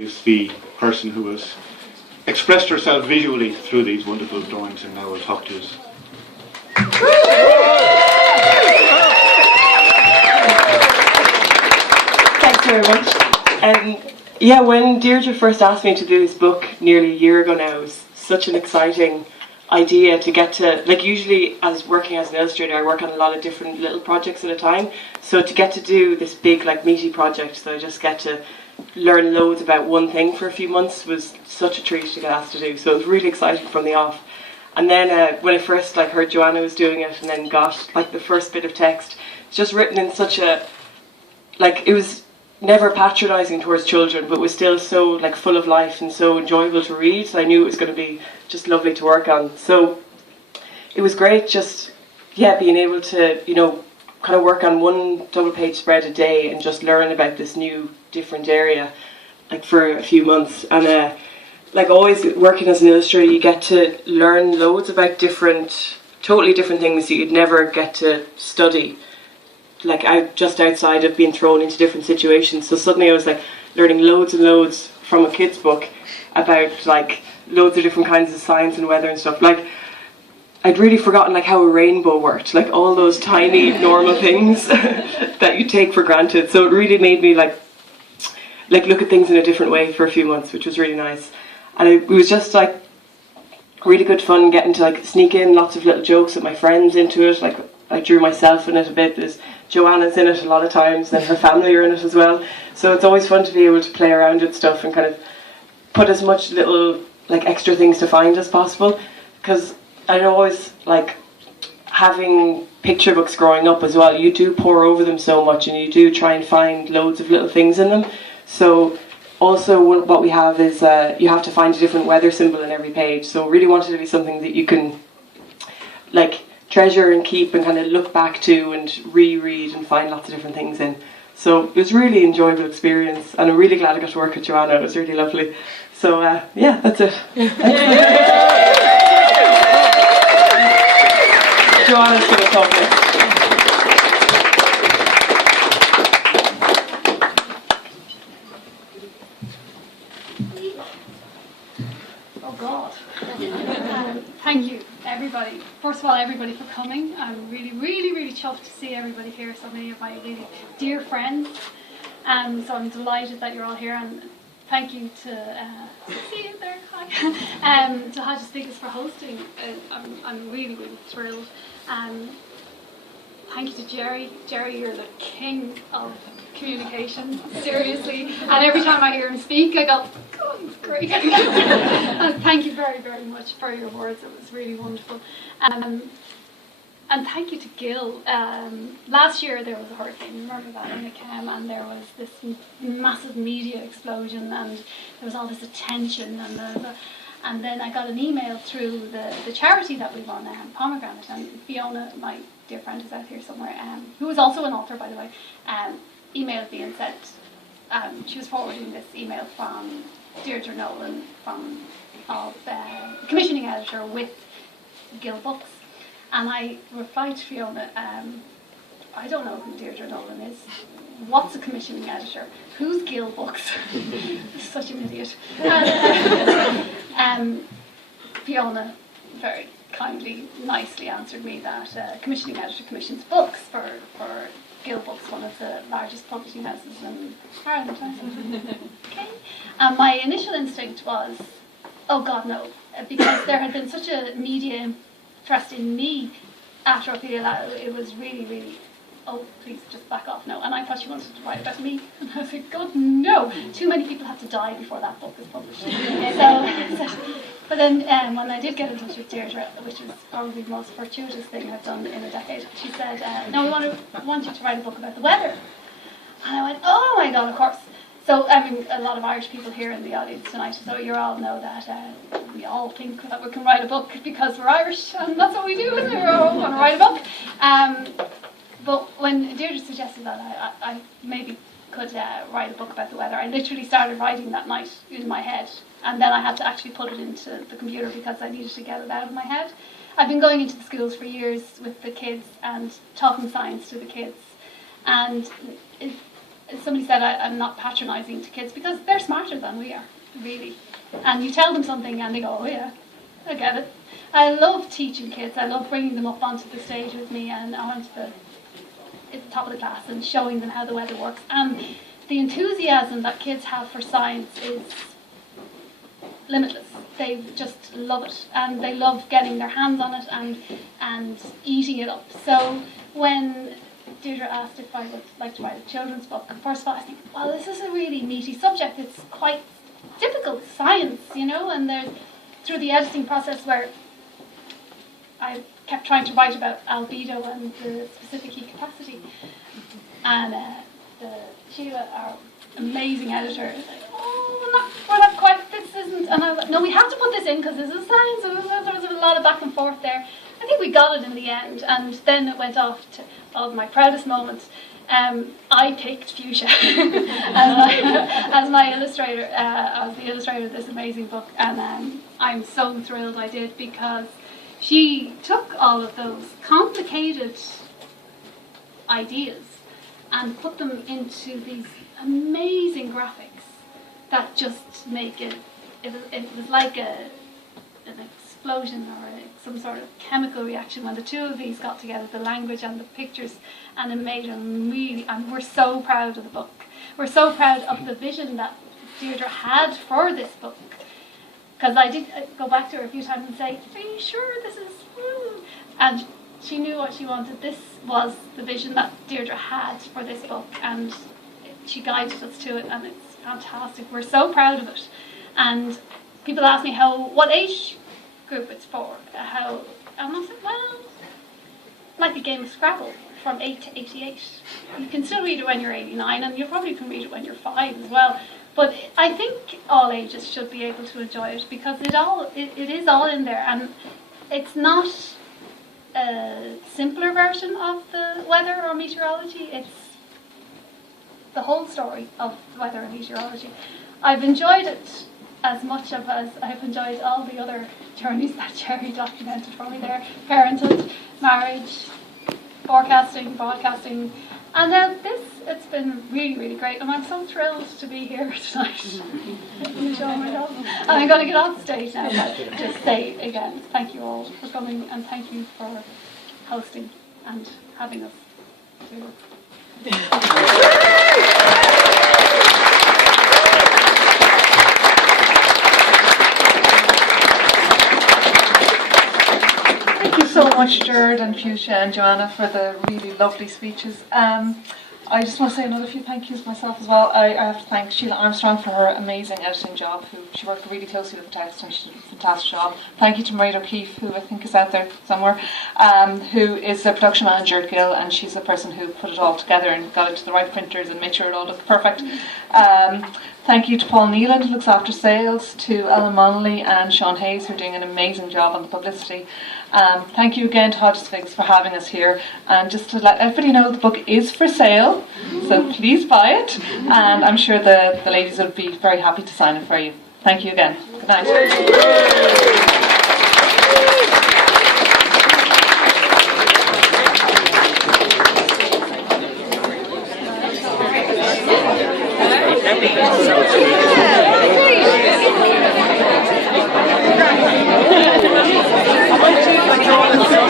Is the person who has expressed herself visually through these wonderful drawings, and now will talk to us. Thanks very much. Yeah, when Deirdre first asked me to do this book nearly a year ago now, it was such an exciting idea to get to, like, usually as working as an illustrator I work on a lot of different little projects at a time, so to get to do this big, like, meaty project that I just get to learn loads about one thing for a few months was such a treat to get asked to do. So it was really exciting from the off. And then when I first heard Joanna was doing it, and then got the first bit of text, it's just written in such a, it was never patronising towards children, but was still so full of life and so enjoyable to read. So I knew it was going to be just lovely to work on. So it was great just being able to kind of work on one double page spread a day and just learn about this new different area for a few months. And always working as an illustrator, you get to learn loads about totally different things that you'd never get to study just outside of being thrown into different situations. So suddenly I was learning loads and loads from a kid's book about loads of different kinds of science and weather and stuff. I'd really forgotten how a rainbow worked, all those tiny normal things that you take for granted. So it really made me look at things in a different way for a few months, which was really nice. And it was just really good fun getting to sneak in lots of little jokes with my friends into it. I drew myself in it a bit. There's Joanna's in it a lot of times, and her family are in it as well. So it's always fun to be able to play around with stuff and kind of put as much little extra things to find as possible, because I always having picture books growing up as well, you do pore over them so much and you do try and find loads of little things in them. So also what we have is you have to find a different weather symbol in every page. So really wanted to be something that you can treasure and keep and kind of look back to and reread and find lots of different things in. So it was a really enjoyable experience, and I'm really glad I got to work with Joanna. It was really lovely. So yeah, that's it. Joanna's going to talk next. Oh God. Thank you, everybody. First of all, everybody for coming. I'm really, really, really chuffed to see everybody here, so many of my really dear friends. So I'm delighted that you're all here, and thank you to see you there, hi. To Hoggis Figgis for hosting. I'm really, really thrilled. Thank you to Jerry. Jerry, you're the king of communication, seriously. And every time I hear him speak, I go, oh, he's great. And thank you very, very much for your words. It was really wonderful. And thank you to Gill. Last year there was a hurricane, remember that, and it came, and there was this massive media explosion, and there was all this attention, and then I got an email through the charity that we run, Pomegranate, and Fiona, my dear friend who's out here somewhere, who was also an author, by the way, emailed me and said she was forwarding this email from Deirdre Nolan, of commissioning editor with Gill Books. And I replied to Fiona, I don't know who Deirdre Nolan is. What's a commissioning editor? Who's Gill Books? Such an idiot. And Fiona very kindly, nicely answered me that commissioning editor commissions books for Gill Books, one of the largest publishing houses in Ireland. Okay. And my initial instinct was, oh God, no, because there had been such a media interest in me after Ophelia that it was really, really, oh, please just back off now. And I thought she wanted to write about me. And I was like, God, no. Too many people have to die before that book is published. But then when I did get in touch with Deirdre, which was probably the most fortuitous thing I've done in a decade, she said, no, we want you to write a book about the weather. And I went, oh my God, of course. So, I mean, a lot of Irish people here in the audience tonight, so you all know that we all think that we can write a book because we're Irish, and that's what we do, isn't it? We all want to write a book. But when Deirdre suggested that I maybe could write a book about the weather, I literally started writing that night in my head, and then I had to actually put it into the computer because I needed to get it out of my head. I've been going into the schools for years with the kids and talking science to the kids, and somebody said I'm not patronising to kids because they're smarter than we are, really. And you tell them something and they go, oh yeah, I get it. I love teaching kids. I love bringing them up onto the stage with me and onto the top of the class and showing them how the weather works. And the enthusiasm that kids have for science is limitless. They just love it, and they love getting their hands on it and eating it up. So when Deirdre asked if I would like to write a children's book, first of all I think, well, this is a really meaty subject. It's quite difficult science, you know, and there's through the editing process where I kept trying to write about albedo and the specific heat capacity, and Sheila, our amazing editor, is like, oh, we're not quite, this isn't, and I was like, no, we have to put this in because this is science. There was a lot of back and forth there. I think we got it in the end, and then it went off to all of my proudest moments. I picked Fuchsia as my illustrator, as the illustrator of this amazing book, and I'm so thrilled I did, because she took all of those complicated ideas and put them into these amazing graphics that just make it was like an explosion or some sort of chemical reaction when the two of these got together, the language and the pictures, and it made them really, and we're so proud of the book. We're so proud of the vision that Deirdre had for this book. Because I did go back to her a few times and say, are you sure this is... And she knew what she wanted. This was the vision that Deirdre had for this book, and she guided us to it, and it's fantastic. We're so proud of it. And people ask me what age group it's for, and I said, well, like a game of Scrabble, from 8 to 88. You can still read it when you're 89, and you probably can read it when you're 5 as well. But I think all ages should be able to enjoy it, because it is all in there, and it's not a simpler version of the weather or meteorology. It's the whole story of weather and meteorology. I've enjoyed it as much as I've enjoyed all the other journeys that Jerry documented for me there: parenthood, marriage, forecasting, broadcasting, and now this. It's been really, really great, and I'm so thrilled to be here tonight. And I'm going to get off stage now, but just say again, thank you all for coming, and thank you for hosting and having us do it. Thank you so much, Gerald and Fuchsia and Joanna, for the really lovely speeches. I just want to say another few thank yous myself as well. I have to thank Sheila Armstrong for her amazing editing job. She worked really closely with the text, and she did a fantastic job. Thank you to Mairead O'Keefe, who I think is out there somewhere, who is the production manager at Gill, and she's the person who put it all together and got it to the right printers and made sure it all looked perfect. Thank you to Paul Neeland, who looks after sales, to Ellen Monley and Sean Hayes, who are doing an amazing job on the publicity. Thank you again to Hoggis Figgis for having us here, and just to let everybody know, the book is for sale, so please buy it, and I'm sure the ladies will be very happy to sign it for you. Thank you again. Good night. I want to